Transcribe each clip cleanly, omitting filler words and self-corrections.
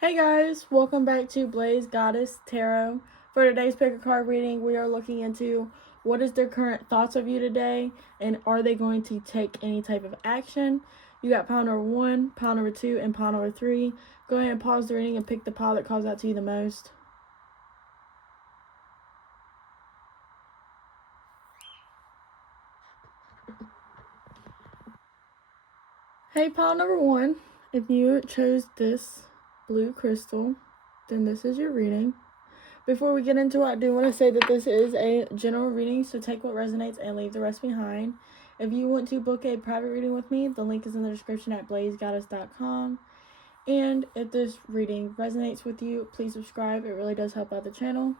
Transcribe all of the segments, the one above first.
Hey guys, welcome back to Blaze Goddess Tarot. For today's pick a card reading, we are looking into what is their current thoughts of you today, and are they going to take any type of action. You got pile number 1, pile number 2, and pile number 3. Go ahead and pause the reading and pick the pile that calls out to you the most. Hey, pile number 1, if you chose this blue crystal, then this is your reading. Before we get into it, I do want to say that this is a general reading, so take what resonates and leave the rest behind. If you want to book a private reading with me, the link is in the description at blazegoddess.com. And if this reading resonates with you, please subscribe. It really does help out the channel.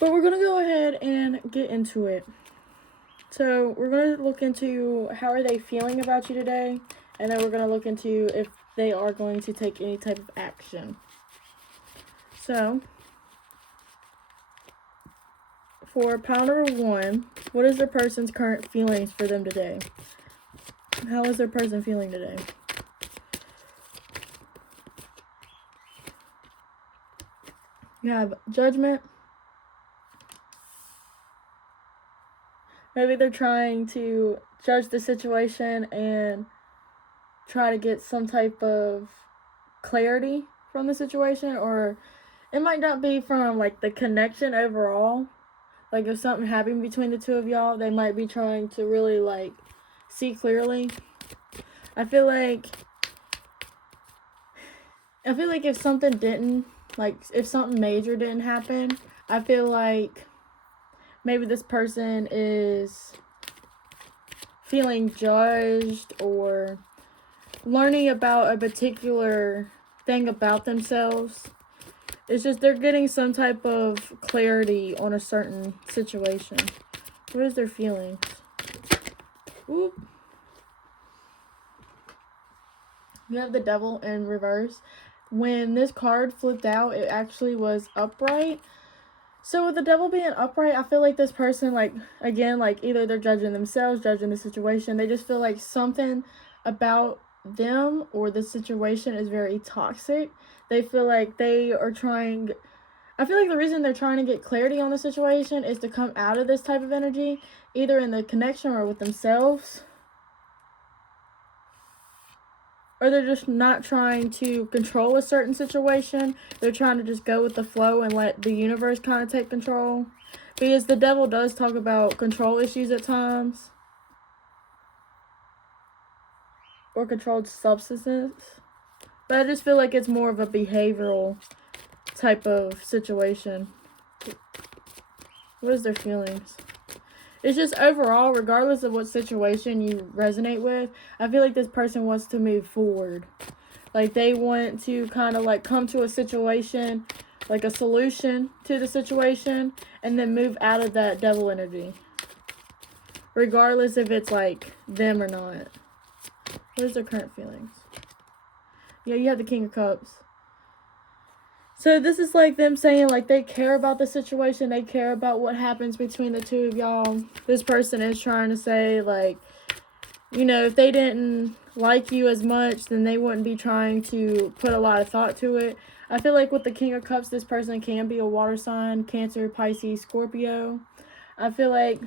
But we're going to go ahead and get into it. So we're going to look into how are they feeling about you today, and then we're going to look into if they are going to take any type of action. So for pile number 1, what is the person's current feelings for them today? How is their person feeling today? You have Judgment. Maybe they're trying to judge the situation and try to get some type of clarity from the situation, or it might not be from like the connection overall. Like if something happened between the two of y'all, they might be trying to really like see clearly. I feel like if something didn't, like if something major didn't happen, I feel like maybe this person is feeling judged or learning about a particular thing about themselves. It's just they're getting some type of clarity on a certain situation. What is their feelings? Oop. You have the Devil in reverse. When this card flipped out, it actually was upright. So with the Devil being upright, I feel like this person, like, again, like either they're judging themselves, judging the situation. They just feel like something about them or the situation is very toxic. They feel like they are trying, I feel like the reason they're trying to get clarity on the situation is to come out of this type of energy, either in the connection or with themselves. Or they're just not trying to control a certain situation. They're trying to just go with the flow and let the universe kind of take control. Because the Devil does talk about control issues at times. Or controlled substances. But I just feel like it's more of a behavioral type of situation. What is their feelings? It's just overall, regardless of what situation you resonate with, I feel like this person wants to move forward. Like they want to kind of like come to a situation, like a solution to the situation, and then move out of that Devil energy. Regardless if it's like them or not. What is their current feelings? Yeah, you have the King of Cups. So this is like them saying like they care about the situation. They care about what happens between the two of y'all. This person is trying to say like, you know, if they didn't like you as much, then they wouldn't be trying to put a lot of thought to it. I feel like with the King of Cups, this person can be a water sign, Cancer, Pisces, Scorpio. I feel like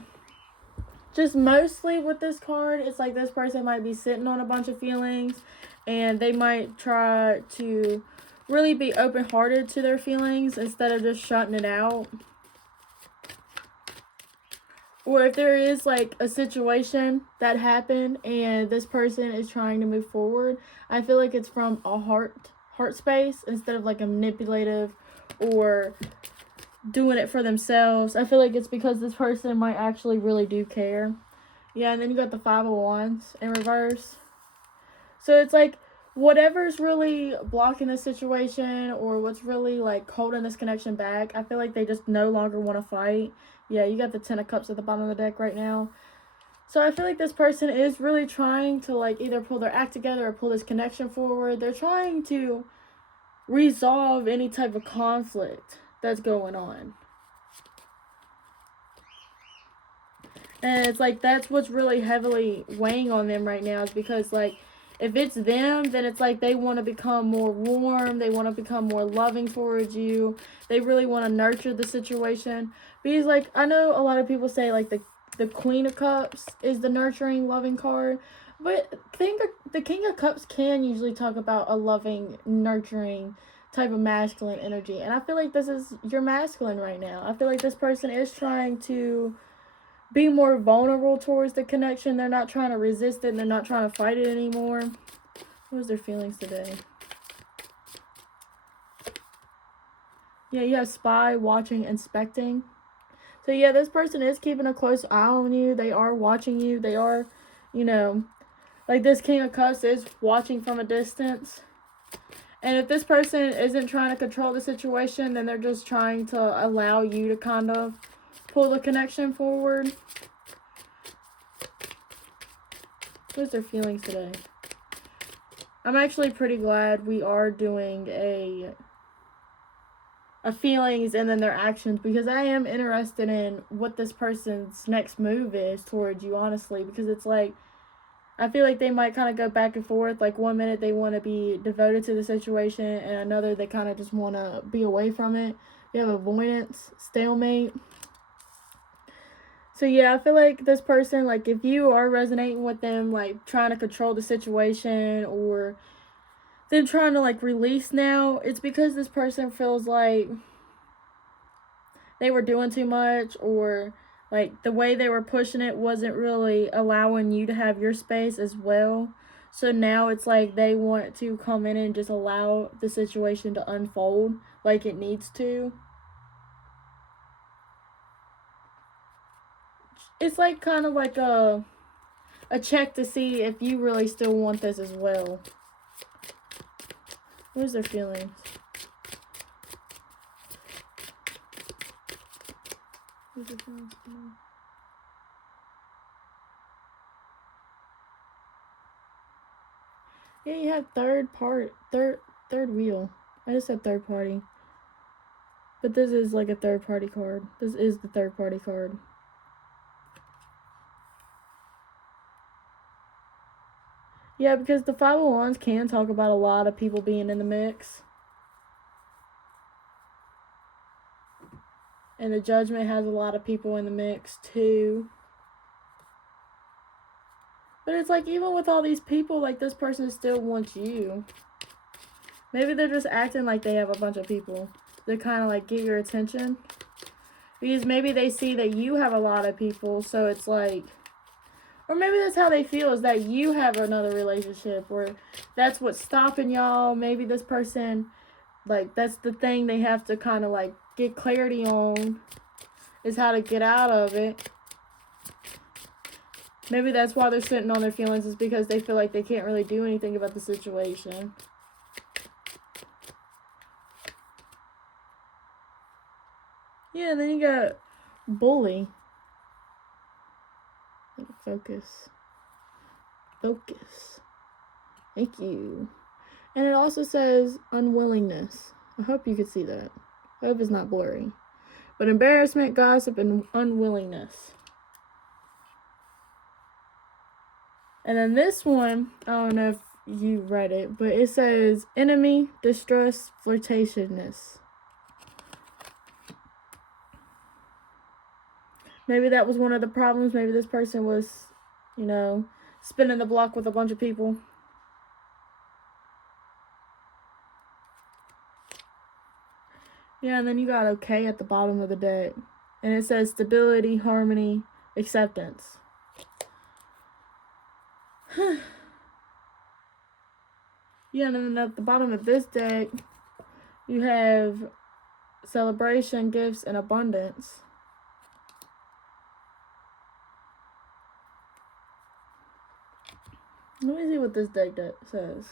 just mostly with this card, it's like this person might be sitting on a bunch of feelings and they might try to really be open-hearted to their feelings instead of just shutting it out. Or if there is like a situation that happened and this person is trying to move forward, I feel like it's from a heart space instead of like a manipulative or doing it for themselves. I feel like it's because this person might actually really do care. Yeah, and then you got the Five of Wands in reverse. So it's like whatever's really blocking this situation or what's really like holding this connection back, I feel like they just no longer want to fight. Yeah, you got the Ten of Cups at the bottom of the deck right now. So I feel like this person is really trying to like either pull their act together or pull this connection forward. They're trying to resolve any type of conflict that's going on. And it's like that's what's really heavily weighing on them right now, is because like If it's them, then it's like they want to become more warm. They want to become more loving towards you. They really want to nurture the situation. Because, like, I know a lot of people say, like, the Queen of Cups is the nurturing, loving card. But the King of Cups can usually talk about a loving, nurturing type of masculine energy. And I feel like this is your masculine right now. I feel like this person is trying to be more vulnerable towards the connection. They're not trying to resist it and they're not trying to fight it anymore. What was their feelings today? Yeah, you have spy, watching, inspecting. So yeah, this person is keeping a close eye on you. They are watching you. They are, you know, like this King of Cups is watching from a distance. And if this person isn't trying to control the situation, then they're just trying to allow you to kind of pull the connection forward. What's their feelings today? I'm actually pretty glad we are doing a feelings and then their actions, because I am interested in what this person's next move is towards you, honestly, because it's like, I feel like they might kind of go back and forth. Like, one minute they want to be devoted to the situation, and another they kind of just want to be away from it. You have avoidance, stalemate. So yeah, I feel like this person, like, if you are resonating with them, like, trying to control the situation or them trying to, like, release now, it's because this person feels like they were doing too much, or like the way they were pushing it wasn't really allowing you to have your space as well. So now it's like they want to come in and just allow the situation to unfold like it needs to. It's like kind of like a check to see if you really still want this as well. What is their feelings? What's their feelings? Yeah, you have third wheel. I just said third party. But this is like a third party card. This is the third party card. Yeah, because the Five of Wands can talk about a lot of people being in the mix. And the Judgment has a lot of people in the mix too. But it's like, even with all these people, like, this person still wants you. Maybe they're just acting like they have a bunch of people. They kind of like get your attention. Because maybe they see that you have a lot of people, so it's like, or maybe that's how they feel, is that you have another relationship, or that's what's stopping y'all. Maybe this person, like, that's the thing they have to kind of like get clarity on, is how to get out of it. Maybe that's why they're sitting on their feelings, is because they feel like they can't really do anything about the situation. Yeah, then you got bully. Focus. Focus. Thank you. And it also says unwillingness. I hope you could see that. I hope it's not blurry. But embarrassment, gossip, and unwillingness. And then this one, I don't know if you read it, but it says enemy, distrust, flirtatiousness. Maybe that was one of the problems. Maybe this person was, you know, spinning the block with a bunch of people. Yeah, and then you got okay at the bottom of the deck. And it says stability, harmony, acceptance. Yeah, and then at the bottom of this deck, you have celebration, gifts, and abundance. Let me see what this deck says.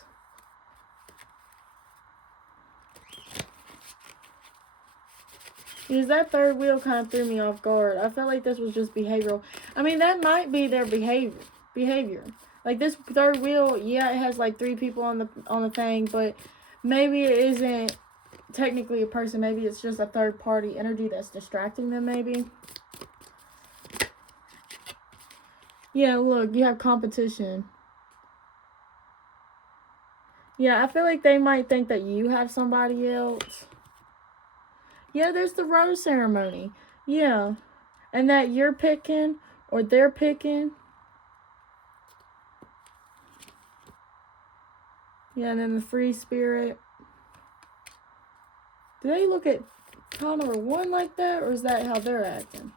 Because that third wheel kind of threw me off guard. I felt like this was just behavioral. I mean, that might be their behavior. Like, this third wheel, yeah, it has like 3 people on the thing, but maybe it isn't technically a person. Maybe it's just a third party energy that's distracting them, maybe. Yeah, look, you have competition. Yeah, I feel like they might think that you have somebody else. Yeah, there's the rose ceremony. Yeah. And that you're picking or they're picking. Yeah, and then the free spirit. Do they look at pile number 1 like that, or is that how they're acting?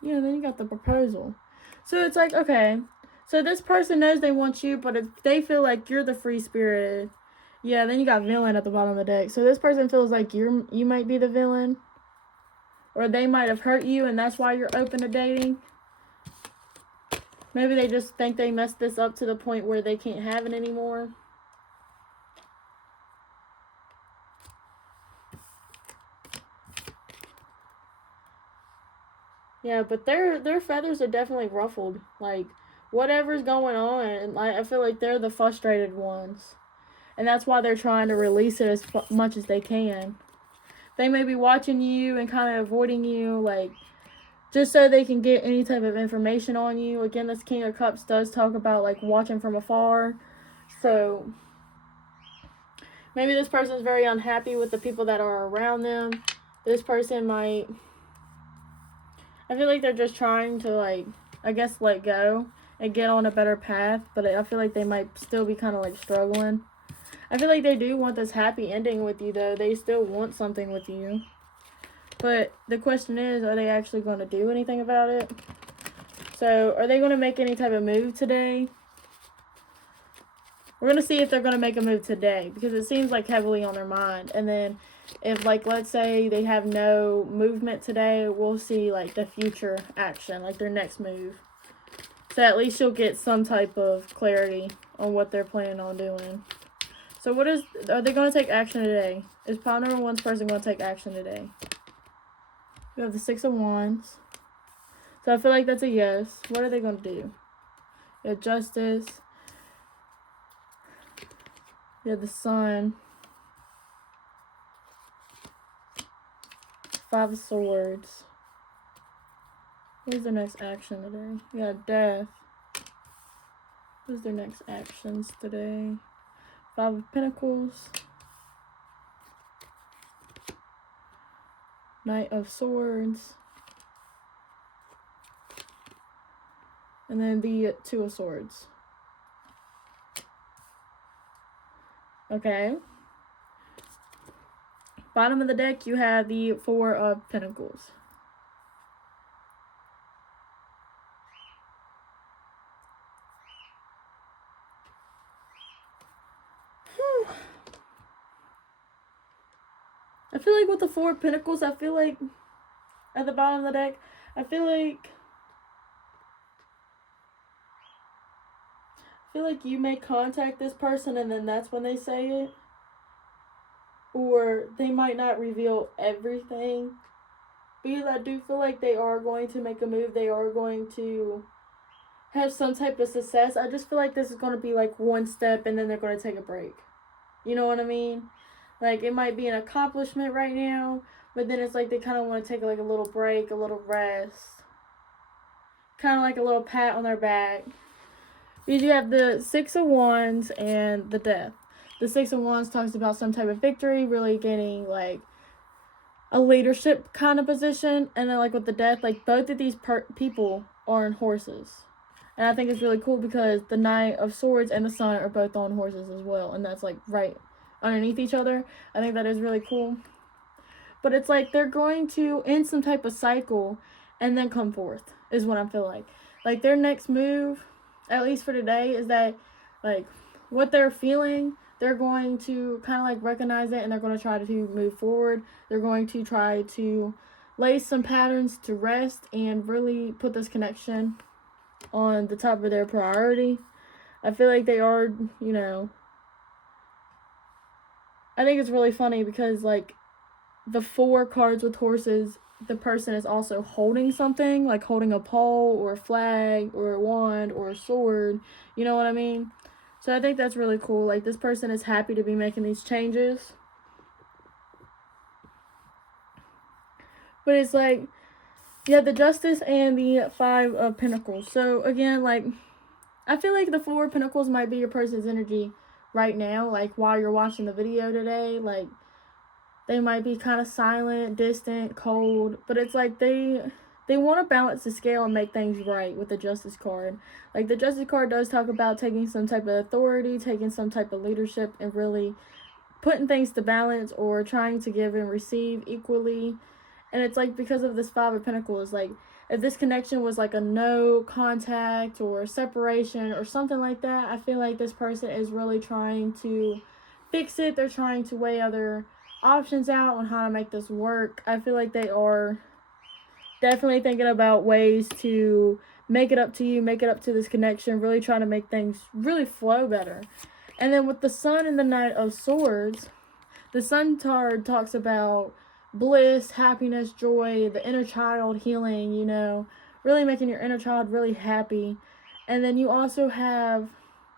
Yeah, then you got the proposal. So it's like, okay, so this person knows they want you, but if they feel like you're the free spirit, yeah, then you got villain at the bottom of the deck. So this person feels like you might be the villain, or they might have hurt you, and that's why you're open to dating. Maybe they just think they messed this up to the point where they can't have it anymore. Yeah, but their feathers are definitely ruffled. Like, whatever's going on, and I feel like they're the frustrated ones. And that's why they're trying to release it as much as they can. They may be watching you and kind of avoiding you, like, just so they can get any type of information on you. Again, this King of Cups does talk about, like, watching from afar. So, maybe this person's very unhappy with the people that are around them. This person might... I feel like they're just trying to, like, I guess let go and get on a better path. But I feel like they might still be kind of, like, struggling. I feel like they do want this happy ending with you, though. They still want something with you. But the question is, are they actually going to do anything about it? So, are they going to make any type of move today? We're going to see if they're going to make a move today, because it seems like heavily on their mind. And then, if, like, let's say they have no movement today, we'll see, like, the future action, like their next move. So, at least you'll get some type of clarity on what they're planning on doing. So, are they going to take action today? Is pile number 1's person going to take action today? We have the 6 of Wands. So I feel like that's a yes. What are they going to do? We have Justice. We have the Sun. 5 of Swords. What's their next action today? We got Death. What's their next actions today? 5 of Pentacles. Knight of Swords. And then the 2 of Swords. Okay. Bottom of the deck, you have the 4 of Pentacles. I feel like with the 4 of Pentacles, I feel like at the bottom of the deck, I feel like you may contact this person and then that's when they say it. Or they might not reveal everything. Because I do feel like they are going to make a move. They are going to have some type of success. I just feel like this is going to be like one step and then they're going to take a break. You know what I mean? Like, it might be an accomplishment right now, but then it's like they kind of want to take like a little break, a little rest. Kind of like a little pat on their back. Because you have the 6 of Wands and the Death. The 6 of Wands talks about some type of victory, really getting like a leadership kind of position. And then like with the Death, like both of these people are on horses. And I think it's really cool because the Knight of Swords and the Sun are both on horses as well. And that's like right underneath each other. I think that is really cool. But it's like they're going to end some type of cycle and then come forth, is what I feel like. Like their next move, at least for today, is that like what they're feeling, they're going to kind of like recognize it and they're going to try to move forward. They're going to try to lay some patterns to rest and really put this connection on the top of their priority. I feel like they are, you know, I think it's really funny because like the 4 cards with horses, the person is also holding something, like holding a pole or a flag or a wand or a sword. You know what I mean? So I think that's really cool. Like, this person is happy to be making these changes. But it's like, you have the Justice and the 5 of Pentacles. So again, like, I feel like the Four of Pentacles might be your person's energy right now, like while you're watching the video today. Like, they might be kind of silent, distant, cold, but it's like they want to balance the scale and make things right with the Justice card. Like, the Justice card does talk about taking some type of authority, taking some type of leadership, and really putting things to balance, or trying to give and receive equally. And it's like, because of this Five of Pentacles, like, if this connection was like a no contact or separation or something like that, I feel like this person is really trying to fix it. They're trying to weigh other options out on how to make this work. I feel like they are definitely thinking about ways to make it up to you, make it up to this connection, really trying to make things really flow better. And then with the Sun and the Knight of Swords, the Sun card talks about bliss, happiness, joy, the inner child healing, you know, really making your inner child really happy. And then you also have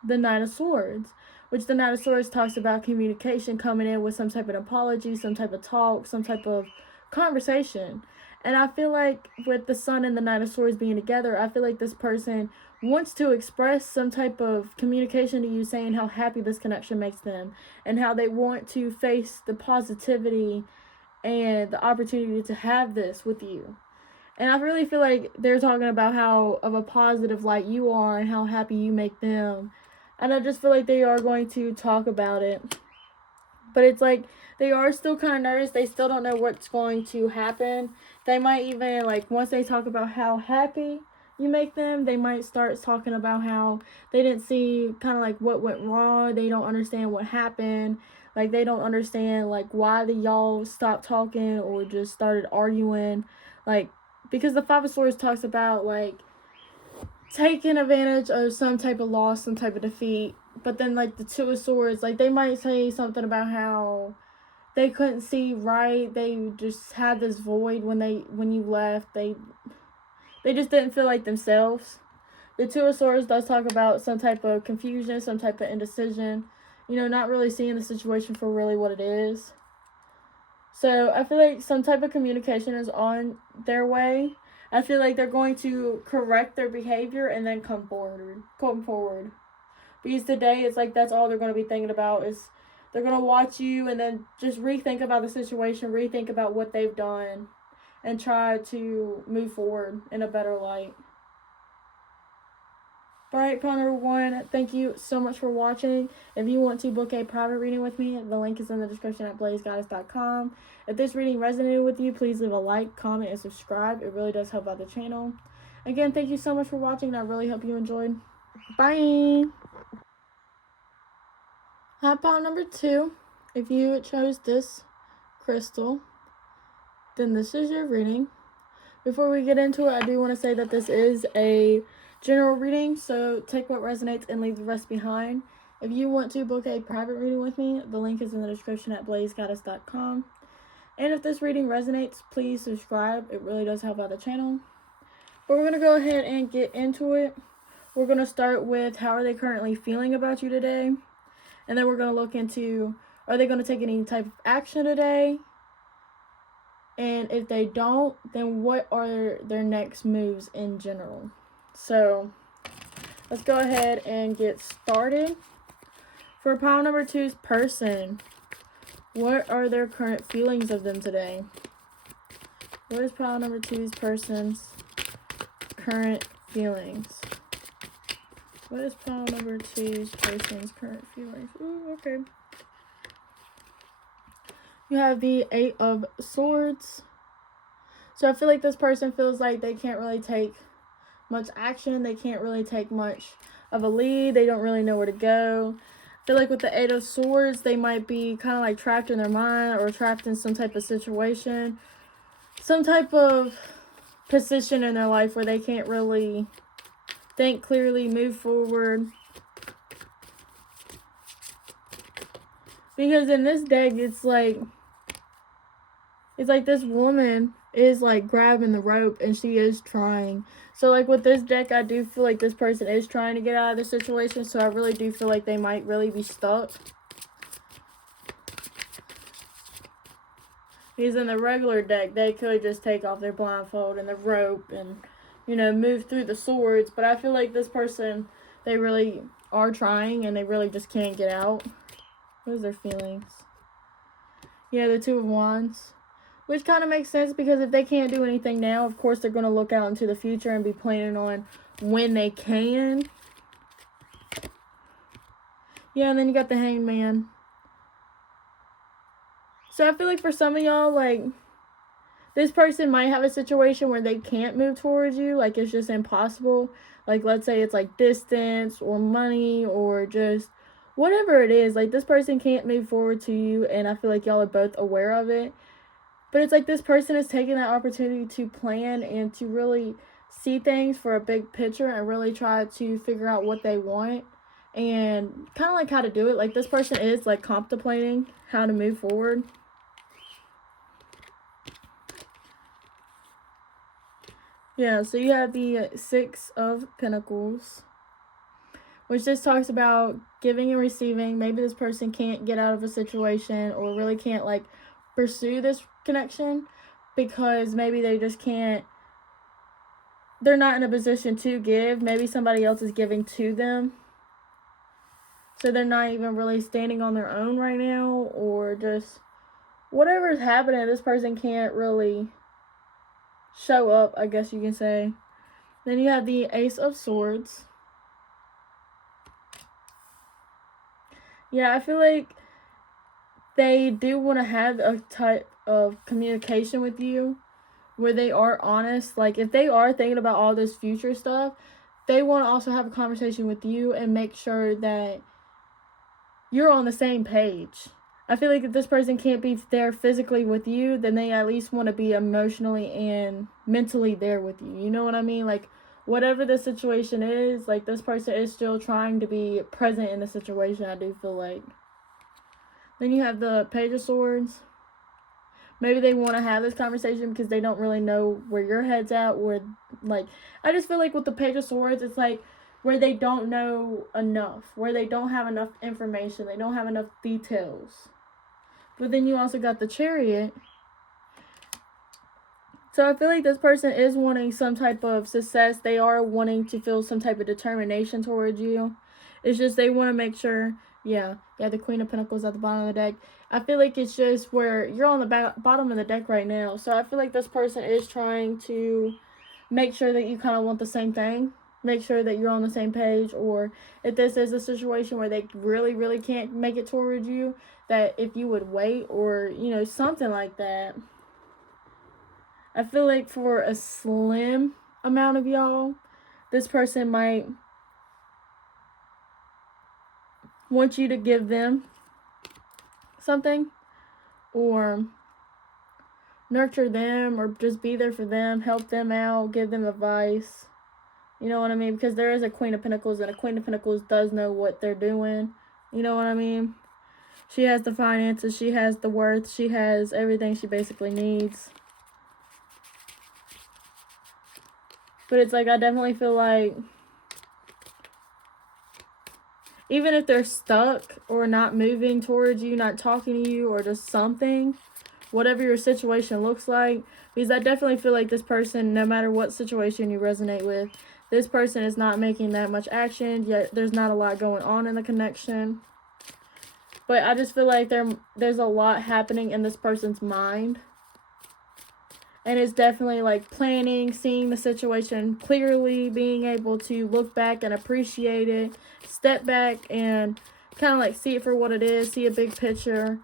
the Knight of Swords, which the Knight of Swords talks about communication, coming in with some type of apology, some type of talk, some type of conversation. And I feel like with the Sun and the Knight of Swords being together, I feel like this person wants to express some type of communication to you, saying how happy this connection makes them and how they want to face the positivity and the opportunity to have this with you. And I really feel like they're talking about how of a positive light you are and how happy you make them. And I just feel like they are going to talk about it. But it's like, they are still kind of nervous. They still don't know what's going to happen. They might even, like, once they talk about how happy you make them, they might start talking about how they didn't see kind of like what went wrong. They don't understand what happened. Like, they don't understand, like, why the y'all stopped talking or just started arguing. Like, because the Five of Swords talks about, like, taking advantage of some type of loss, some type of defeat. But then, like, the Two of Swords, like, they might say something about how they couldn't see right. They just had this void when you left. They just didn't feel like themselves. The Two of Swords does talk about some type of confusion, some type of indecision. You know, not really seeing the situation for really what it is. So I feel like some type of communication is on their way. I feel like they're going to correct their behavior and then come forward. Because today, it's like that's all they're going to be thinking about is they're going to watch you and then just rethink about the situation, rethink about what they've done, and try to move forward in a better light. Alright, pile number 1, thank you so much for watching. If you want to book a private reading with me, the link is in the description at blazegoddess.com. If this reading resonated with you, please leave a like, comment, and subscribe. It really does help out the channel. Again, thank you so much for watching, and I really hope you enjoyed. Bye! Pile number 2, if you chose this crystal, then this is your reading. Before we get into it, I do want to say that this is a general reading, so take what resonates and leave the rest behind. If you want to book a private reading with me, the link is in the description at blazegoddess.com. And if this reading resonates, please subscribe. It really does help out the channel. But we're going to go ahead and get into it. We're going to start with how are they currently feeling about you today. And then we're going to look into, are they going to take any type of action today? And if they don't, then what are their next moves in general? So let's go ahead and get started. For pile number 2's person, what are their current feelings of them today? What is pile number 2's person's current feelings? What is pile number 2's person's current feelings? Ooh, okay. You have the 8 of Swords. So I feel like this person feels like they can't really take much action. They can't really take much of a lead. They don't really know where to go. I feel like with the 8 of Swords, they might be kind of like trapped in their mind or trapped in some type of situation. Some type of position in their life where they can't really think clearly, move forward. Because in this deck, it's like this woman is like grabbing the rope and she is trying. So like with this deck, I do feel like this person is trying to get out of the situation. So I really do feel like they might really be stuck. Because in the regular deck, they could just take off their blindfold and the rope and, you know, move through the swords. But I feel like this person, they really are trying and they really just can't get out. What is their feelings? Yeah, the Two of Wands. Which kind of makes sense, because if they can't do anything now, of course they're going to look out into the future and be planning on when they can. Yeah, and then you got the Hanged Man. So I feel like for some of y'all, like, this person might have a situation where they can't move towards you. Like, it's just impossible. Like, let's say it's like distance or money or just whatever it is. Like, this person can't move forward to you, and I feel like y'all are both aware of it. But it's like this person is taking that opportunity to plan and to really see things for a big picture and really try to figure out what they want and kind of like how to do it. Like, this person is like contemplating how to move forward. Yeah, so you have the Six of Pentacles, which just talks about giving and receiving. Maybe this person can't get out of a situation or really can't like pursue this connection because maybe they just can't, they're not in a position to give. Maybe somebody else is giving to them, so they're not even really standing on their own right now, or just whatever is happening, this person can't really show up, I guess you can say. Then you have the Ace of Swords. Yeah, I feel like they do want to have a type of communication with you where they are honest. Like, if they are thinking about all this future stuff, they want to also have a conversation with you and make sure that you're on the same page. I feel like if this person can't be there physically with you, then they at least want to be emotionally and mentally there with you. You know what I mean? Like, whatever the situation is, like, this person is still trying to be present in the situation, I do feel like. Then you have the Page of Swords. Maybe they want to have this conversation because they don't really know where your head's at, or, like, I just feel like with the Page of Swords, it's like where they don't know enough, where they don't have enough information, they don't have enough details. But then you also got the Chariot. So I feel like this person is wanting some type of success. They are wanting to feel some type of determination towards you. It's just they want to make sure, yeah, the Queen of Pentacles at the bottom of the deck. I feel like it's just where you're on the bottom of the deck right now. So I feel like this person is trying to make sure that you kind of want the same thing. Make sure that you're on the same page. Or if this is a situation where they really, really can't make it towards you, that if you would wait, or, you know, something like that. I feel like for a slim amount of y'all, this person might want you to give them something, or nurture them, or just be there for them, help them out, give them advice. You know what I mean? Because there is a Queen of Pentacles, and a Queen of Pentacles does know what they're doing. You know what I mean? She has the finances, she has the worth, she has everything she basically needs. But it's like, I definitely feel like even if they're stuck or not moving towards you, not talking to you, or just something, whatever your situation looks like, because I definitely feel like this person, no matter what situation you resonate with, this person is not making that much action, yet there's not a lot going on in the connection. But I just feel like there's a lot happening in this person's mind. And it's definitely like planning, seeing the situation clearly, being able to look back and appreciate it, step back and kind of like see it for what it is, see a big picture.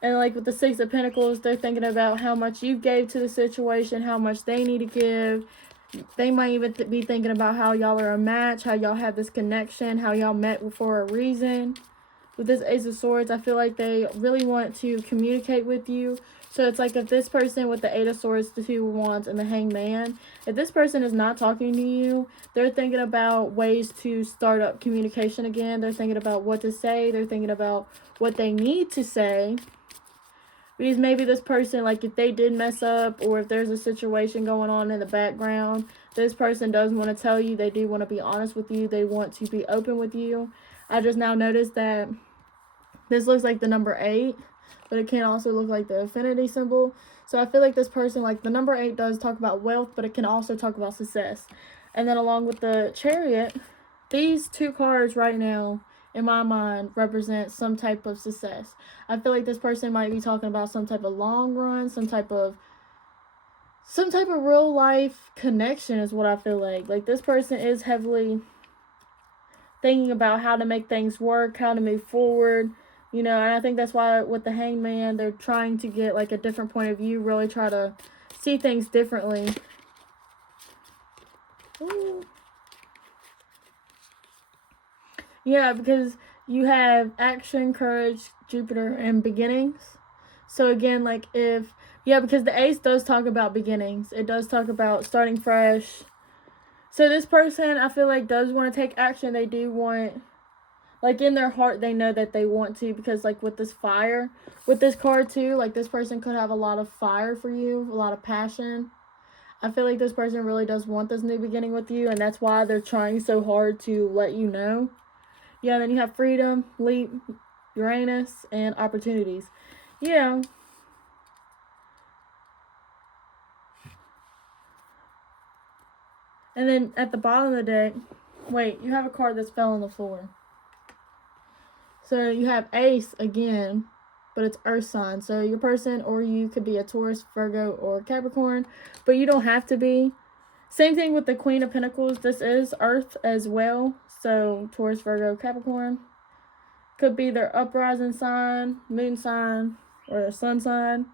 And like with the Six of Pentacles, they're thinking about how much you gave to the situation, how much they need to give. They might even be thinking about how y'all are a match, how y'all have this connection, how y'all met for a reason. With this Ace of Swords, I feel like they really want to communicate with you. So it's like if this person with the Eight of Swords, the Two of Wands, and the Hanged Man, if this person is not talking to you, they're thinking about ways to start up communication again. They're thinking about what to say. They're thinking about what they need to say. Because maybe this person, like if they did mess up, or if there's a situation going on in the background, this person does want to tell you. They do want to be honest with you. They want to be open with you. I just now noticed that this looks like the number 8, but it can also look like the infinity symbol. So I feel like this person, like the number 8 does talk about wealth, but it can also talk about success. And then along with the Chariot, these two cards right now, in my mind, represent some type of success. I feel like this person might be talking about some type of long run, some type of real life connection is what I feel like. Like, this person is heavily thinking about how to make things work, how to move forward, you know, and I think that's why with the Hangman, they're trying to get like a different point of view, really try to see things differently. Ooh. Yeah, because you have action, courage, Jupiter, and beginnings. So again, like because the Ace does talk about beginnings. It does talk about starting fresh. So this person, I feel like, does want to take action. They do want, like, in their heart, they know that they want to, because, like, with this fire, with this card, too, like, this person could have a lot of fire for you, a lot of passion. I feel like this person really does want this new beginning with you, and that's why they're trying so hard to let you know. Yeah, then you have freedom, leap, Uranus, and opportunities. Yeah. And then at the bottom of the deck, wait, you have a card that's fell on the floor. So you have Ace again, but it's Earth sign. So your person or you could be a Taurus, Virgo, or Capricorn, but you don't have to be. Same thing with the Queen of Pentacles. This is Earth as well. So Taurus, Virgo, Capricorn. Could be their uprising sign, moon sign, or their sun sign.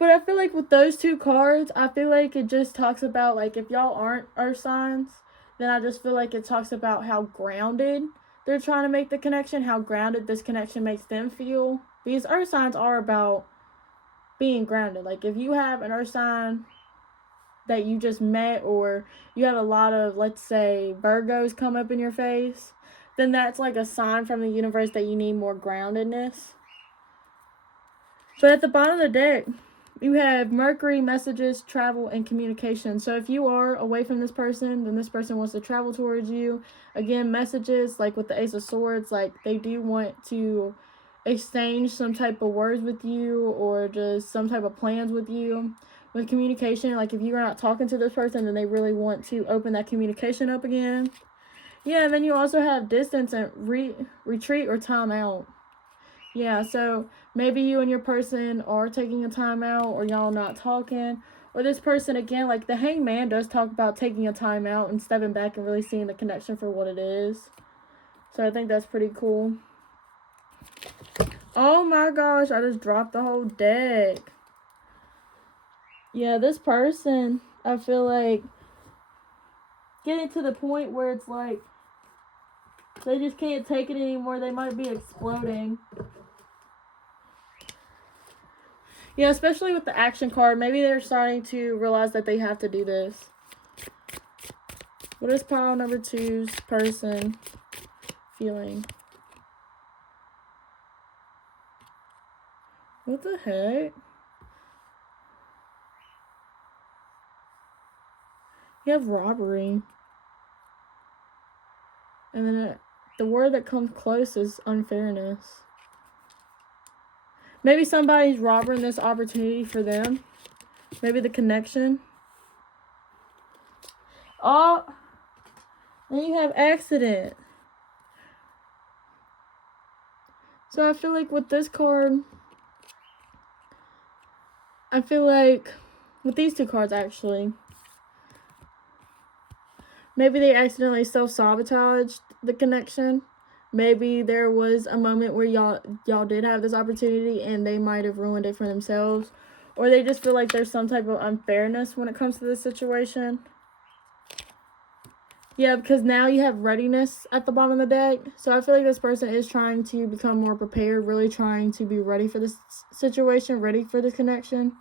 But I feel like with those two cards, I feel like it just talks about, like, if y'all aren't Earth signs, then I just feel like it talks about how grounded they're trying to make the connection, how grounded this connection makes them feel. Because Earth signs are about being grounded. Like, if you have an Earth sign that you just met, or you have a lot of, let's say, Virgos come up in your face, then that's like a sign from the universe that you need more groundedness. But at the bottom of the deck, you have Mercury, messages, travel, and communication. So if you are away from this person, then this person wants to travel towards you. Again, messages, like with the Ace of Swords, like they do want to exchange some type of words with you, or just some type of plans with you. With communication, like if you're not talking to this person, then they really want to open that communication up again. Yeah, and then you also have distance and retreat or time out. Yeah, so maybe you and your person are taking a time out, or y'all not talking. Or this person, again, like the Hangman does talk about taking a time out and stepping back and really seeing the connection for what it is. So I think that's pretty cool. Oh my gosh, I just dropped the whole deck. Yeah, this person, I feel like, getting to the point where it's like, they just can't take it anymore. They might be exploding. Yeah, especially with the action card. Maybe they're starting to realize that they have to do this. What is pile number 2's person feeling? What the heck? You have robbery. And then the word that comes close is unfairness. Maybe somebody's robbing this opportunity for them. Maybe the connection. Oh, then you have accident. So I feel like with this card, I feel like with these two cards, actually, maybe they accidentally self-sabotaged the connection. Maybe there was a moment where y'all did have this opportunity and they might have ruined it for themselves. Or they just feel like there's some type of unfairness when it comes to this situation. Yeah, because now you have readiness at the bottom of the deck. So I feel like this person is trying to become more prepared, really trying to be ready for this situation, ready for this connection.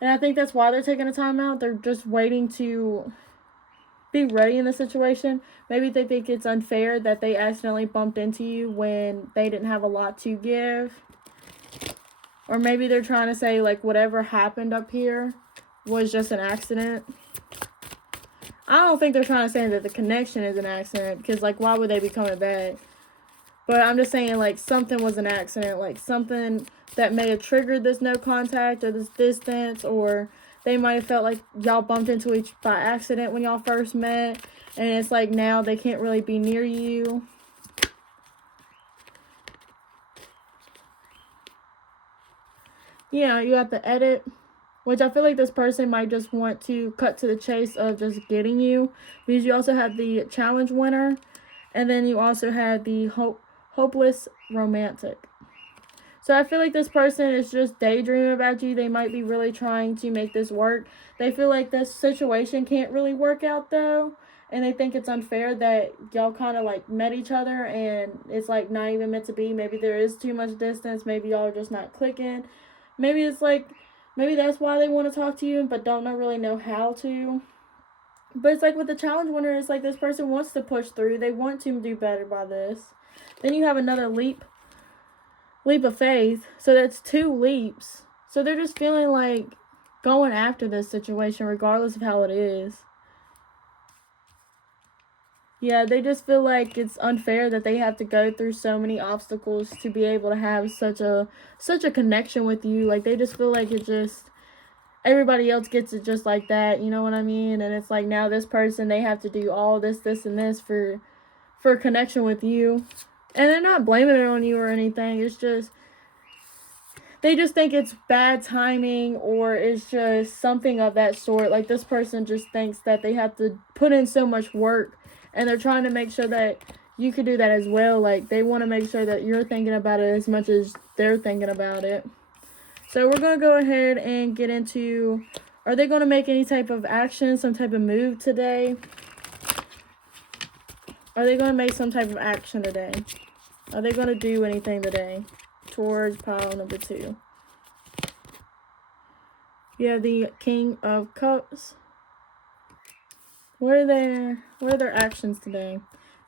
And I think that's why they're taking a time out. They're just waiting to be ready in the situation. Maybe they think it's unfair that they accidentally bumped into you when they didn't have a lot to give. Or maybe they're trying to say, like, whatever happened up here was just an accident. I don't think they're trying to say that the connection is an accident, because, like, why would they be coming back? But I'm just saying, like, something was an accident. Like, something that may have triggered this no contact or this distance, or They might have felt like y'all bumped into each by accident when y'all first met. And it's like now they can't really be near you. Yeah, you have to edit. Which I feel like this person might just want to cut to the chase of just getting you. Because you also have the challenge winner. And then you also have the hopeless romantic. So I feel like this person is just daydreaming about you. They might be really trying to make this work. They feel like this situation can't really work out though. And they think it's unfair that y'all kind of like met each other and it's like not even meant to be. Maybe there is too much distance. Maybe y'all are just not clicking. Maybe it's like, maybe that's why they want to talk to you but don't really know how to. But it's like with the challenge winner, it's like this person wants to push through. They want to do better by this. Then you have another leap of faith. So that's 2 leaps. So they're just feeling like going after this situation regardless of how it is. Yeah, they just feel like it's unfair that they have to go through so many obstacles to be able to have such a connection with you. Like they just feel like it just, everybody else gets it just like that, you know what I mean? And it's like now this person, they have to do all this and this for connection with you. And they're not blaming it on you or anything. It's just, they just think it's bad timing or it's just something of that sort. Like this person just thinks that they have to put in so much work and they're trying to make sure that you could do that as well. Like they want to make sure that you're thinking about it as much as they're thinking about it. So we're going to go ahead and get into, are they going to make any type of action, some type of move today? Are they going to make some type of action today? Are they going to do anything today towards pile number 2? You have the King of Cups. What are their actions today?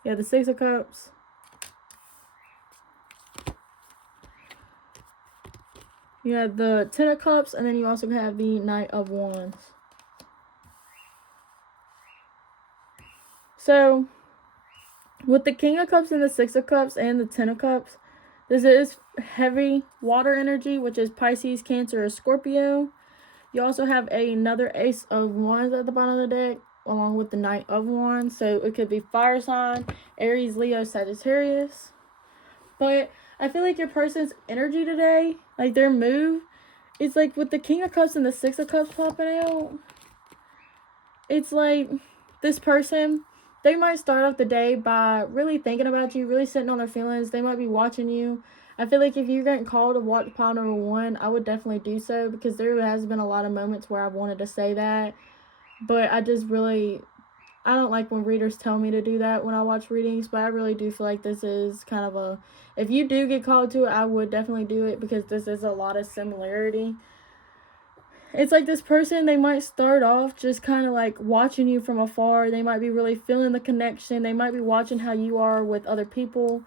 You have the 6 of Cups. You have the 10 of Cups, and then you also have the Knight of Wands. So, with the King of Cups and the 6 of Cups and the 10 of Cups, this is heavy water energy, which is Pisces, Cancer, or Scorpio. You also have another Ace of Wands at the bottom of the deck, along with the Knight of Wands. So it could be fire sign, Aries, Leo, Sagittarius. But I feel like your person's energy today, like their move, it's like with the King of Cups and the 6 of Cups popping out. It's like this person, they might start off the day by really thinking about you, really sitting on their feelings. They might be watching you. I feel like if you're getting called to watch pile number 1, I would definitely do so because there has been a lot of moments where I've wanted to say that. But I don't like when readers tell me to do that when I watch readings, but I really do feel like this is kind of a, if you do get called to it, I would definitely do it because this is a lot of similarity. It's like this person, they might start off just kind of like watching you from afar. They might be really feeling the connection. They might be watching how you are with other people.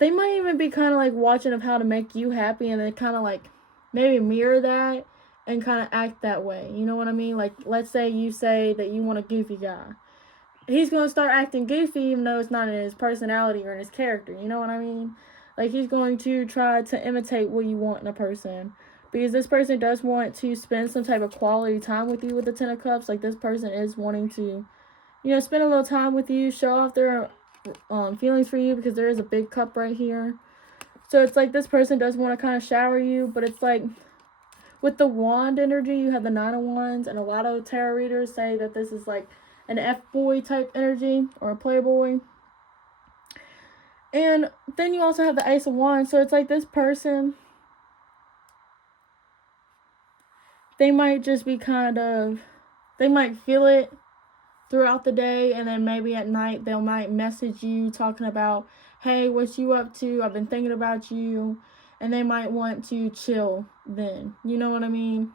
They might even be kind of like watching of how to make you happy and then kind of like maybe mirror that and kind of act that way. You know what I mean? Like, let's say you say that you want a goofy guy. He's going to start acting goofy even though it's not in his personality or in his character. You know what I mean? Like, he's going to try to imitate what you want in a person. Because this person does want to spend some type of quality time with you with the 10 of Cups. Like, this person is wanting to, you know, spend a little time with you, show off their feelings for you because there is a big cup right here. So it's like this person does want to kind of shower you, but it's like with the wand energy, you have the 9 of Wands, and a lot of tarot readers say that this is like an F-boy type energy or a playboy. And then you also have the Ace of Wands, so it's like this person, they might just be they might feel it throughout the day, and then maybe at night they might message you talking about, hey, what you up to? I've been thinking about you. And they might want to chill then. You know what I mean?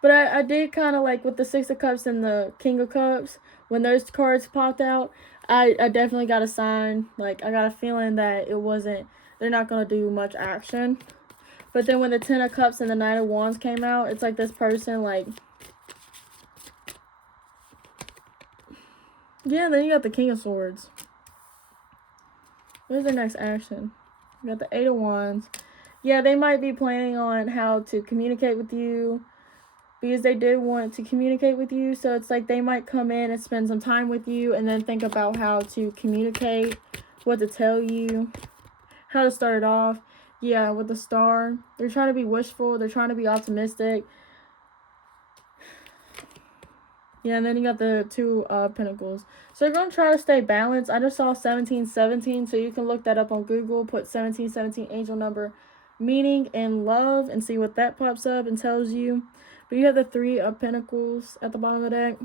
But I did kind of like with the 6 of Cups and the King of Cups, when those cards popped out, I definitely got a sign. Like, I got a feeling that they're not going to do much action. But then when the 10 of Cups and the 9 of Wands came out, it's like this person, like, yeah, then you got the King of Swords. Where's their next action? You got the 8 of Wands. Yeah, they might be planning on how to communicate with you, because they do want to communicate with you. So it's like they might come in and spend some time with you and then think about how to communicate, what to tell you, how to start it off. Yeah, with the star, they're trying to be wishful, they're trying to be optimistic. Yeah, and then you got the two pentacles. So you're going to try to stay balanced. I just saw 1717, so you can look that up on Google. Put 1717 angel number meaning and love and see what that pops up and tells you. But you have the three of pentacles at the bottom of the deck.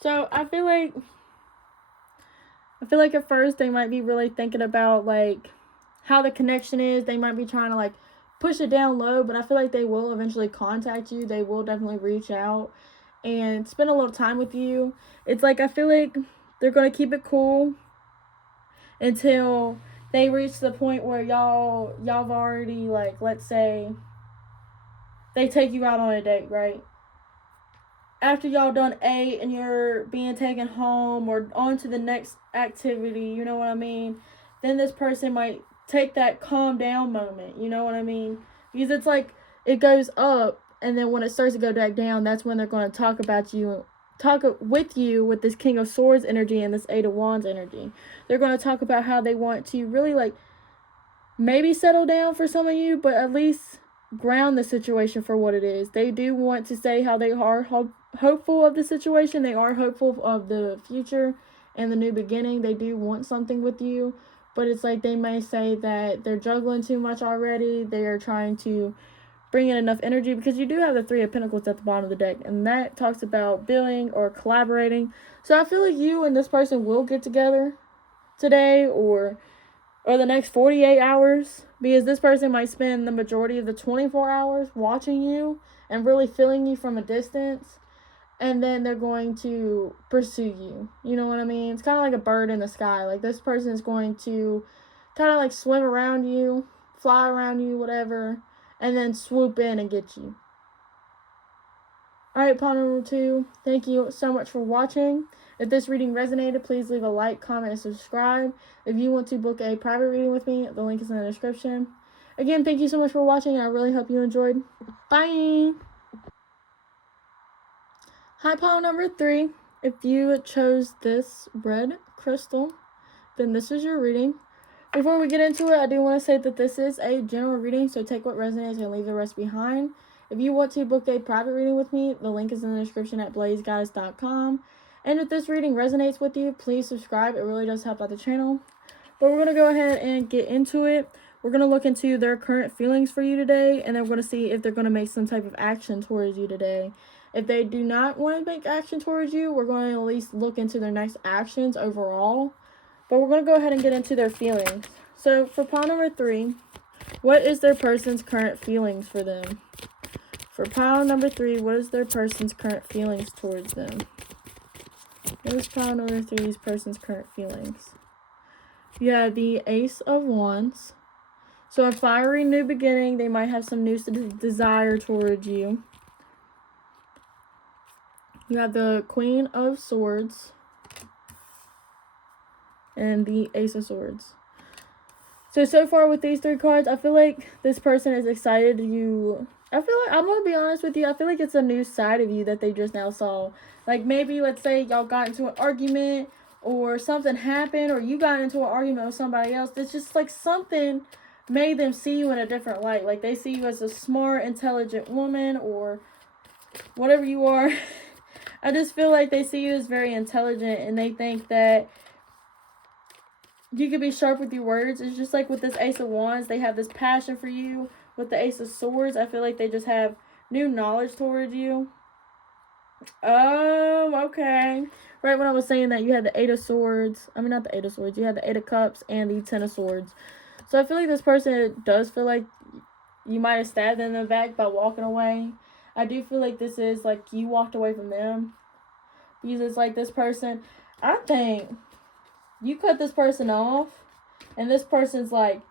So I feel like at first they might be really thinking about like how the connection is. They might be trying to like push it down low, but I feel like they will eventually contact you. They will definitely reach out and spend a little time with you. It's like I feel like they're going to keep it cool until they reach the point where y'all have already, like, let's say they take you out on a date, right? After y'all done ate and you're being taken home or on to the next activity, you know what I mean? Then this person might take that calm down moment, you know what I mean? Because it's like it goes up, and then when it starts to go back down, that's when they're going to talk about you, talk with you with this King of Swords energy and this Eight of Wands energy. They're going to talk about how they want to really like maybe settle down for some of you, but at least ground the situation for what it is. They do want to say how they are hopeful of the situation. They are hopeful of the future and the new beginning. They do want something with you, but it's like they may say that they're juggling too much already. They are trying to bring in enough energy, because you do have the Three of Pentacles at the bottom of the deck, and that talks about building or collaborating. So I feel like you and this person will get together today or the next 48 hours, because this person might spend the majority of the 24 hours watching you and really feeling you from a distance, and then they're going to pursue you. You know what I mean? It's kind of like a bird in the sky. Like, this person is going to kind of like swim around you, fly around you, whatever, and then swoop in and get you. Alright, pile number 2, thank you so much for watching. If this reading resonated, please leave a like, comment, and subscribe. If you want to book a private reading with me, the link is in the description. Again, thank you so much for watching, and I really hope you enjoyed. Bye! Hi, pile number 3. If you chose this red crystal, then this is your reading. Before we get into it, I do want to say that this is a general reading, so take what resonates and leave the rest behind. If you want to book a private reading with me, the link is in the description at blazegoddess.com. And if this reading resonates with you, please subscribe. It really does help out the channel. But we're going to go ahead and get into it. We're going to look into their current feelings for you today, and then we're going to see if they're going to make some type of action towards you today. If they do not want to make action towards you, we're going to at least look into their next actions overall. But we're going to go ahead and get into their feelings. So for pile number 3, what is their person's current feelings for them? For pile number 3, what is their person's current feelings towards them? What is pile number 3's person's current feelings? You have the Ace of Wands. So a fiery new beginning. They might have some new desire towards you. You have the Queen of Swords and the Ace of Swords. So far with these 3 cards, I feel like this person is excited I feel like, I'm going to be honest with you, I feel like it's a new side of you that they just now saw. Like, maybe, let's say, y'all got into an argument, or something happened, or you got into an argument with somebody else. It's just like something made them see you in a different light. Like, they see you as a smart, intelligent woman, or whatever you are. I just feel like they see you as very intelligent, and they think that you could be sharp with your words. It's just like with this Ace of Wands, they have this passion for you. With the Ace of Swords, I feel like they just have new knowledge towards you. Oh, okay. Right when I was saying that, you had the Eight of Swords. I mean, not the Eight of Swords. You had the Eight of Cups and the Ten of Swords. So I feel like this person does feel like you might have stabbed them in the back by walking away. I do feel like this is like you walked away from them. Because it's like this person, I think you cut this person off, and this person's like,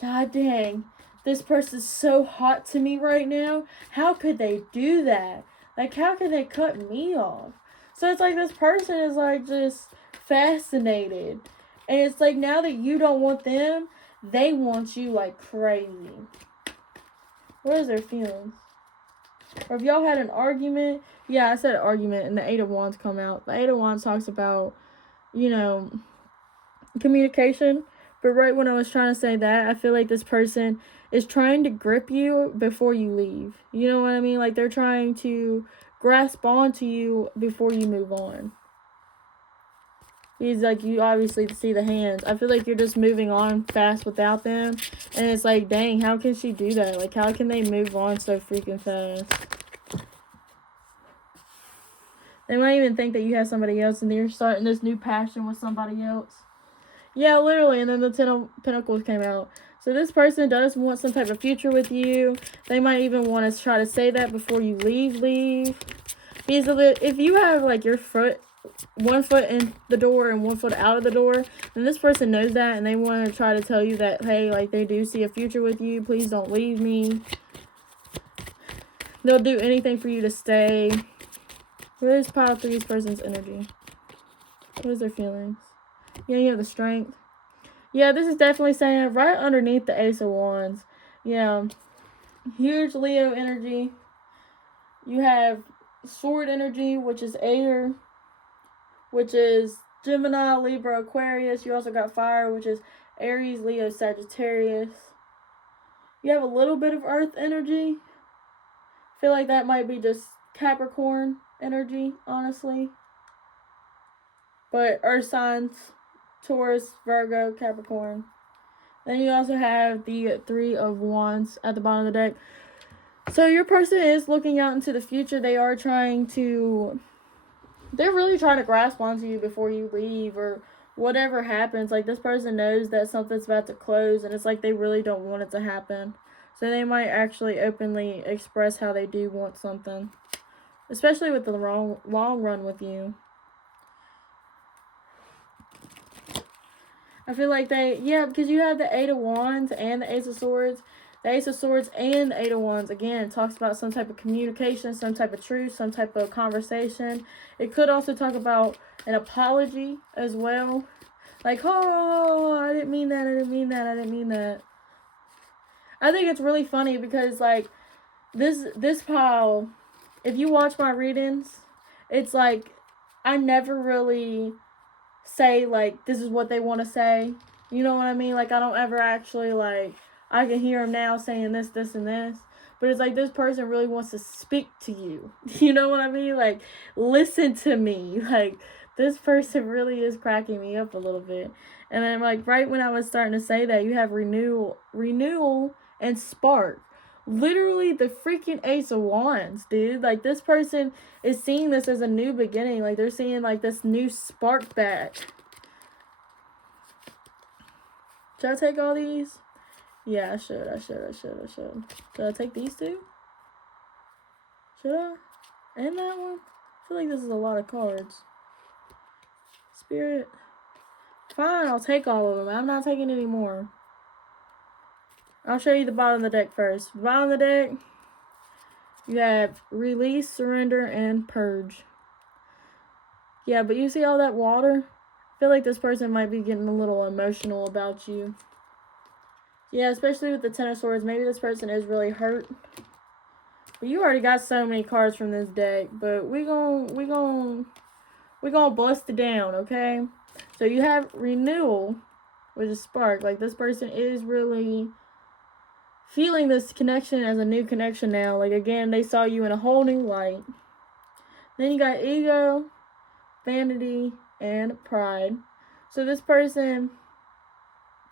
God dang, this person's so hot to me right now. How could they do that? Like, how could they cut me off? So it's like this person is like just fascinated. And it's like now that you don't want them, they want you like crazy. What is their feelings? Or if y'all had an argument, yeah, I said argument, and the Eight of Wands come out. The Eight of Wands talks about, you know, communication. But right when I was trying to say that, I feel like this person is trying to grip you before you leave. You know what I mean? Like, they're trying to grasp onto you before you move on. He's like, you obviously see the hands. I feel like you're just moving on fast without them. And it's like, dang, how can she do that? Like, how can they move on so freaking fast? They might even think that you have somebody else and you're starting this new passion with somebody else. Yeah, literally. And then the Ten of Pentacles came out. So this person does want some type of future with you. They might even want to try to say that before you leave. Because if you have, like, your foot, one foot in the door and one foot out of the door, and this person knows that, and they want to try to tell you that, hey, like, they do see a future with you. Please don't leave me. They'll do anything for you to stay. What is pile 3's person's energy? What is their feelings? Yeah, you have the Strength. Yeah, this is definitely saying right underneath the Ace of Wands. Yeah. Huge Leo energy. You have Sword energy, which is air, which is Gemini, Libra, Aquarius. You also got Fire, which is Aries, Leo, Sagittarius. You have a little bit of Earth energy. I feel like that might be just Capricorn energy, honestly. But Earth signs, Taurus, Virgo, Capricorn. Then you also have the Three of Wands at the bottom of the deck. So your person is looking out into the future. They're really trying to grasp onto you before you leave or whatever happens. Like, this person knows that something's about to close and it's like they really don't want it to happen. So they might actually openly express how they do want something. Especially with the long run with you. I feel like because you have the Eight of Wands and the Ace of Swords. The Ace of Swords and the Eight of Wands, again, talks about some type of communication, some type of truth, some type of conversation. It could also talk about an apology as well. Like, oh, I didn't mean that, I didn't mean that, I didn't mean that. I think it's really funny because, like, this pile, if you watch my readings, it's like, I never really say, like, this is what they want to say. You know what I mean? Like, I don't ever actually, like, I can hear them now saying this, this, and this. But it's like this person really wants to speak to you. You know what I mean? Like, listen to me. Like, this person really is cracking me up a little bit. And then, like, right when I was starting to say that, you have renewal, and spark. Literally the freaking Ace of Wands, dude. Like, this person is seeing this as a new beginning. Like, they're seeing, like, this new spark back. Should I take all these? Yeah, I should. Should I take these two? Should I? And that one? I feel like this is a lot of cards. Spirit. Fine, I'll take all of them. I'm not taking any more. I'll show you the bottom of the deck first. Bottom of the deck, you have Release, Surrender, and Purge. Yeah, but you see all that water? I feel like this person might be getting a little emotional about you. Yeah, especially with the Ten of Swords. Maybe this person is really hurt. But you already got so many cards from this deck. But we gonna bust it down, okay? So you have Renewal, which is Spark. Like, this person is really feeling this connection as a new connection now. Like, again, they saw you in a whole new light. Then you got Ego, Vanity, and Pride. So this person,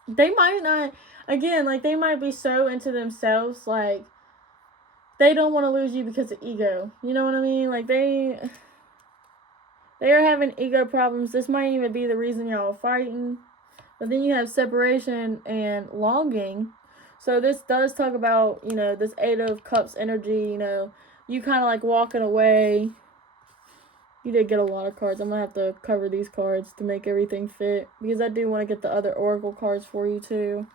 they might not, again, like, they might be so into themselves, like, they don't want to lose you because of ego. You know what I mean? Like, they are having ego problems. This might even be the reason y'all are fighting. But then you have separation and longing. So this does talk about, you know, this Eight of Cups energy, you know, you kind of like walking away. You did get a lot of cards. I'm going to have to cover these cards to make everything fit, because I do want to get the other Oracle cards for you too.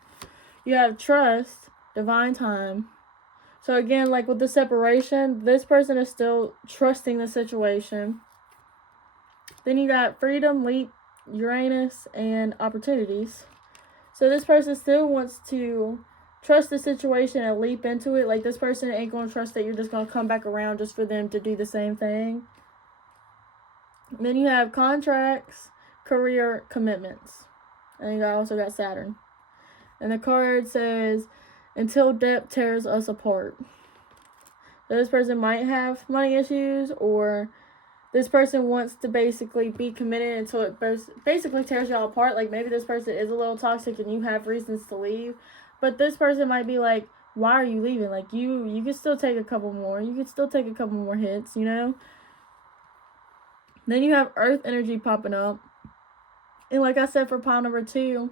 You have Trust, Divine Time. So again, like with the separation, this person is still trusting the situation. Then you got Freedom, Leap, Uranus, and Opportunities. So this person still wants to trust the situation and leap into it. Like, this person ain't going to trust that you're just going to come back around just for them to do the same thing. And then you have contracts, career, commitments. And you also got Saturn. And the card says, until death tears us apart. So this person might have money issues, or this person wants to basically be committed until it basically tears y'all apart. Like, maybe this person is a little toxic and you have reasons to leave. But this person might be like, why are you leaving? Like, you can still take a couple more. You can still take a couple more hits, you know? Then you have Earth energy popping up. And like I said, for pile number 2,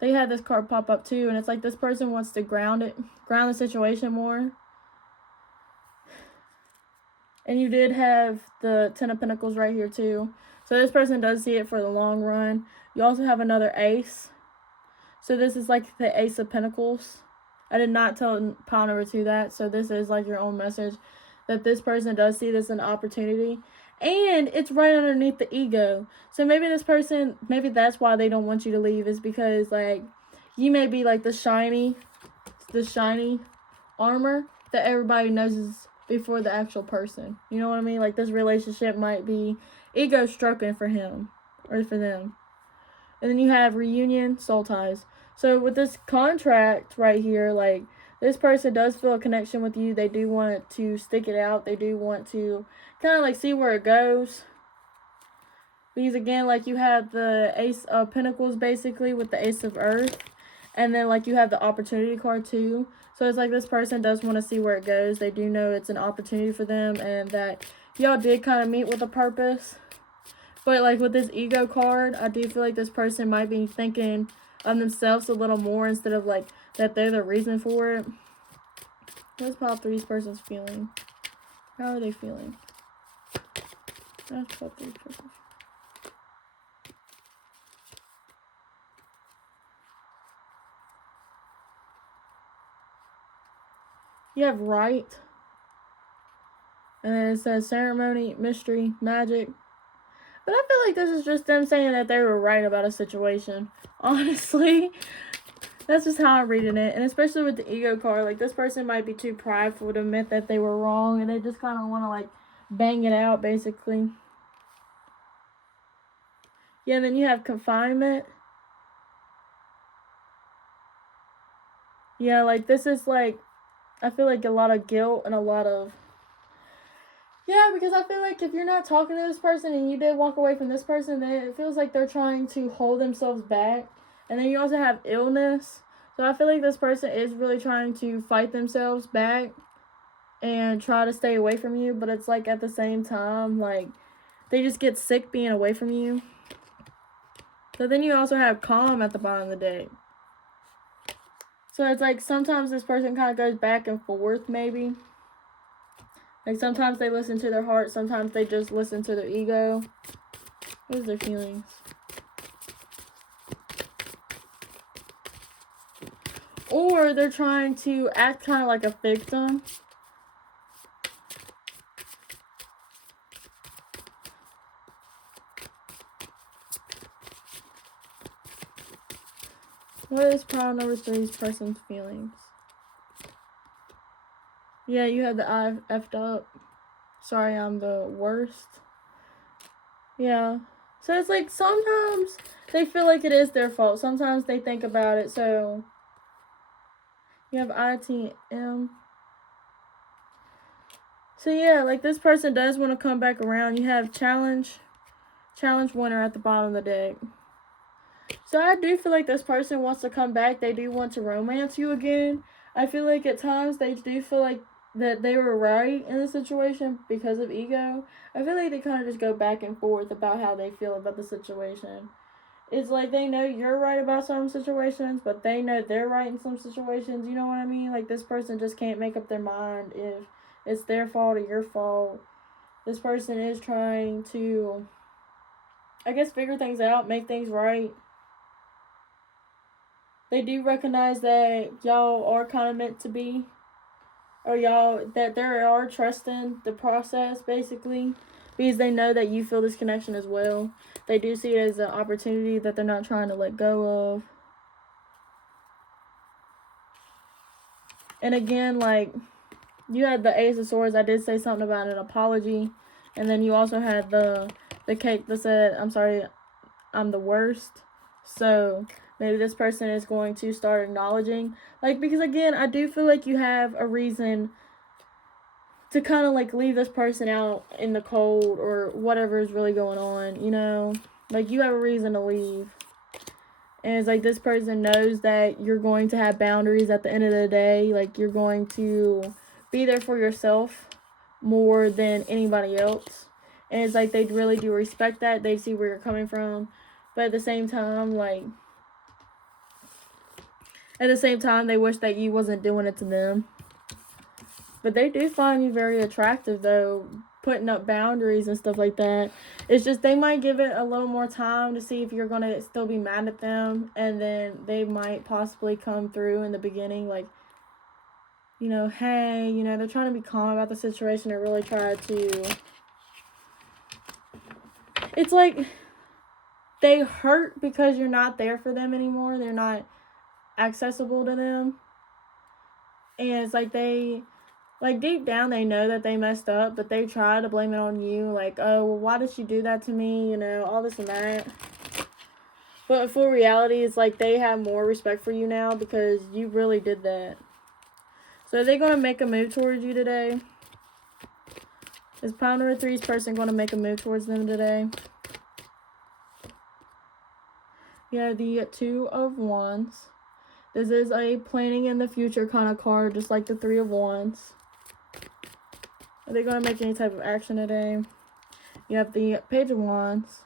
they had this card pop up too. And it's like this person wants to ground the situation more. And you did have the 10 of Pentacles right here too. So this person does see it for the long run. You also have another Ace. So this is like the Ace of Pentacles. I did not tell pile number 2 that. So this is like your own message that this person does see this as an opportunity. And it's right underneath the ego. So maybe this person, maybe that's why they don't want you to leave, is because like you may be like the shiny armor that everybody knows is before the actual person. You know what I mean? Like, this relationship might be ego stroking for him or for them. And then you have reunion, soul ties. So with this contract right here, like, this person does feel a connection with you. They do want to stick it out. They do want to kind of like see where it goes. Because again, like, you have the Ace of Pentacles basically with the Ace of Earth. And then like you have the opportunity card too. So it's like this person does want to see where it goes. They do know it's an opportunity for them and that y'all did kind of meet with a purpose. But like with this ego card, I do feel like this person might be thinking of themselves a little more instead of like that they're the reason for it. What's pile 3's person's feeling? How are they feeling? That's pile 3's person's. You have right. And then it says ceremony, mystery, magic. But I feel like this is just them saying that they were right about a situation. Honestly. That's just how I'm reading it. And especially with the ego card, like, this person might be too prideful to admit that they were wrong. And they just kind of want to, like, bang it out, basically. Yeah, and then you have confinement. Yeah, like, this is, like, I feel like a lot of guilt and a lot of... Yeah, because I feel like if you're not talking to this person and you did walk away from this person, then it feels like they're trying to hold themselves back. And then you also have illness. So I feel like this person is really trying to fight themselves back and try to stay away from you. But it's like at the same time, like, they just get sick being away from you. So then you also have calm at the bottom of the deck. So it's like sometimes this person kind of goes back and forth maybe. Like sometimes they listen to their heart. Sometimes they just listen to their ego. What is their feelings? Or they're trying to act kind of like a victim. What is pile number 3's person's feelings? Yeah, you had the eye effed up. Sorry, I'm the worst. Yeah. So it's like sometimes they feel like it is their fault. Sometimes they think about it. So you have ITM. So yeah, like this person does want to come back around. You have challenge winner at the bottom of the deck. So I do feel like this person wants to come back. They do want to romance you again. I feel like at times they do feel like that they were right in the situation because of ego. I feel like they kind of just go back and forth about how they feel about the situation. It's like they know you're right about some situations, but they know they're right in some situations. You know what I mean? Like this person just can't make up their mind if it's their fault or your fault. This person is trying to, I guess, figure things out, make things right. They do recognize that y'all are kind of meant to be. Or y'all, that they are trusting the process, basically. Because they know that you feel this connection as well. They do see it as an opportunity that they're not trying to let go of. And again, like, you had the Ace of Swords. I did say something about an apology. And then you also had the cake that said, I'm sorry, I'm the worst. So maybe this person is going to start acknowledging. Like, because again, I do feel like you have a reason to kind of like leave this person out in the cold or whatever is really going on, you know? Like, you have a reason to leave. And it's like this person knows that you're going to have boundaries at the end of the day. Like, you're going to be there for yourself more than anybody else. And it's like they really do respect that. They see where you're coming from. But at the same time, like, they wish that you wasn't doing it to them. But they do find you very attractive, though, putting up boundaries and stuff like that. It's just they might give it a little more time to see if you're going to still be mad at them. And then they might possibly come through in the beginning, like, you know, hey, you know, they're trying to be calm about the situation and really try to... It's like they hurt because you're not there for them anymore. They're not accessible to them. And it's like they... Like, deep down, they know that they messed up, but they try to blame it on you. Like, oh, well, why did she do that to me? You know, all this and that. But in full reality, it's like they have more respect for you now because you really did that. So, are they going to make a move towards you today? Is pile number 3's person going to make a move towards them today? Yeah, the 2 of Wands. This is a planning in the future kind of card, just like the 3 of Wands. Are they going to make any type of action today? You have the Page of Wands.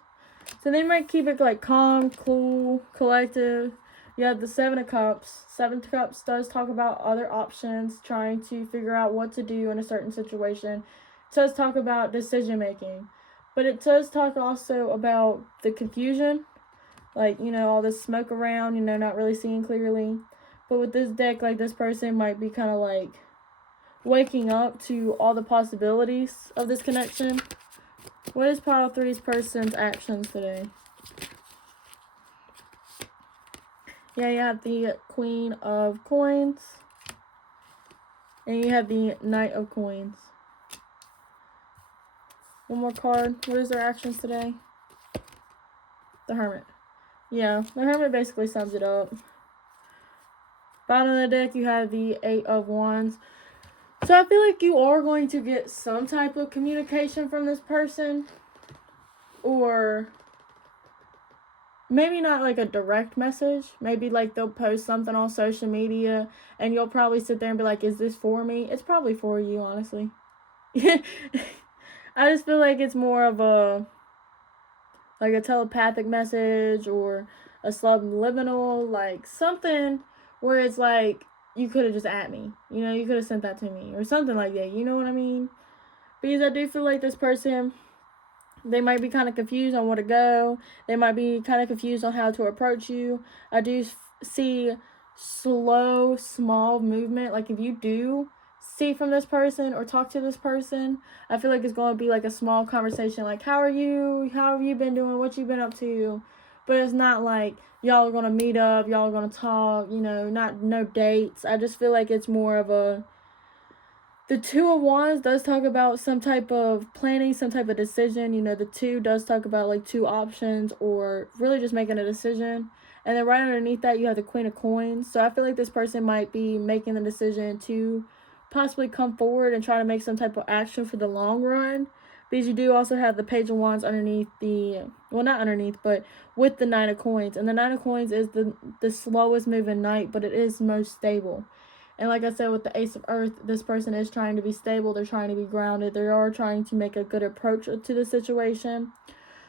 So they might keep it like calm, cool, collective. You have the 7 of Cups. 7 of Cups does talk about other options, trying to figure out what to do in a certain situation. It does talk about decision making. But it does talk also about the confusion. Like, you know, all this smoke around, you know, not really seeing clearly. But with this deck, like, this person might be kind of like waking up to all the possibilities of this connection. What is pile 3's person's actions today? Yeah, you have the Queen of Coins. And you have the Knight of Coins. One more card. What is their actions today? The Hermit. Yeah, the Hermit basically sums it up. Bottom of the deck, you have the 8 of Wands. So I feel like you are going to get some type of communication from this person. Or maybe not like a direct message. Maybe like they'll post something on social media and you'll probably sit there and be like, is this for me? It's probably for you, honestly. I just feel like it's more of a telepathic message or a subliminal, like something where it's like, you could have just at me. You know, you could have sent that to me or something like that. You know what I mean? Because I do feel like this person, they might be kind of confused on where to go. They might be kind of confused on how to approach you. I do see slow, small movement. Like, if you do see from this person or talk to this person, I feel like it's going to be like a small conversation. Like, how are you? How have you been doing? What you been up to? But it's not like y'all are going to meet up. Y'all are going to talk. You know, no dates. I just feel like it's more of a... The 2 of Wands does talk about some type of planning, some type of decision. You know, the 2 does talk about like 2 options or really just making a decision. And then right underneath that, you have the Queen of Coins. So I feel like this person might be making the decision to possibly come forward and try to make some type of action for the long run. Because you do also have the Page of Wands underneath the... Well, not underneath, but with the 9 of Coins. And the 9 of Coins is the slowest moving knight, but it is most stable. And like I said, with the Ace of Earth, this person is trying to be stable. They're trying to be grounded. They are trying to make a good approach to the situation.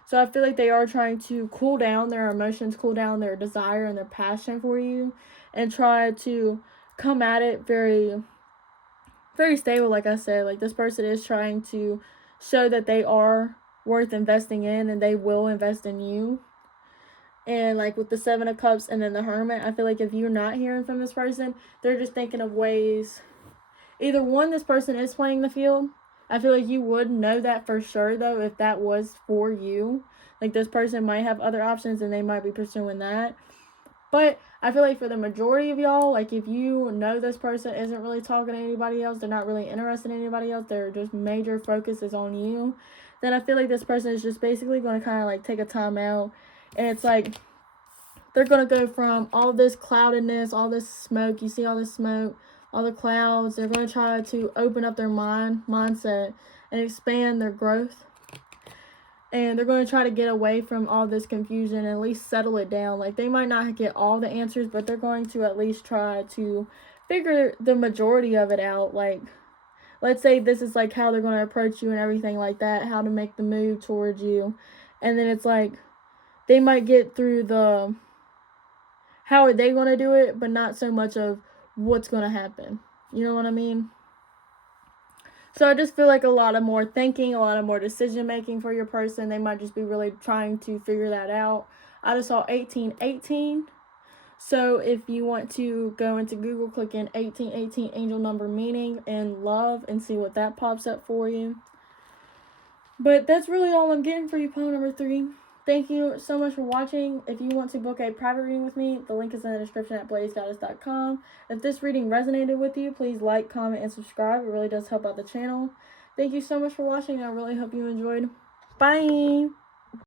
So I feel like they are trying to cool down their emotions, cool down their desire and their passion for you, and try to come at it very, very stable. Like I said, like this person is trying to show that they are worth investing in and they will invest in you. And like with the 7 of Cups and then the Hermit, I feel like if you're not hearing from this person, they're just thinking of ways. Either one, this person is playing the field. I feel like you would know that for sure, though, if that was for you. Like this person might have other options and they might be pursuing that. But I feel like for the majority of y'all, like if you know this person isn't really talking to anybody else, they're not really interested in anybody else, their just major focus is on you, then I feel like this person is just basically going to kind of like take a time out. And it's like they're going to go from all this cloudedness, all this smoke, you see all this smoke, all the clouds, they're going to try to open up their mindset and expand their growth. And they're going to try to get away from all this confusion and at least settle it down. Like, they might not get all the answers, but they're going to at least try to figure the majority of it out. Like, let's say this is, like, how they're going to approach you and everything like that, how to make the move towards you. And then it's, like, they might get through the how are they going to do it, but not so much of what's going to happen. You know what I mean? So I just feel like a lot of more thinking, a lot of more decision making for your person. They might just be really trying to figure that out. I just saw 1818. So if you want to go into Google, click in 1818 angel number meaning and love and see what that pops up for you. But that's really all I'm getting for you, pile number 3. Thank you so much for watching. If you want to book a private reading with me, the link is in the description at blazegoddess.com. If this reading resonated with you, please like, comment, and subscribe. It really does help out the channel. Thank you so much for watching. I really hope you enjoyed. Bye!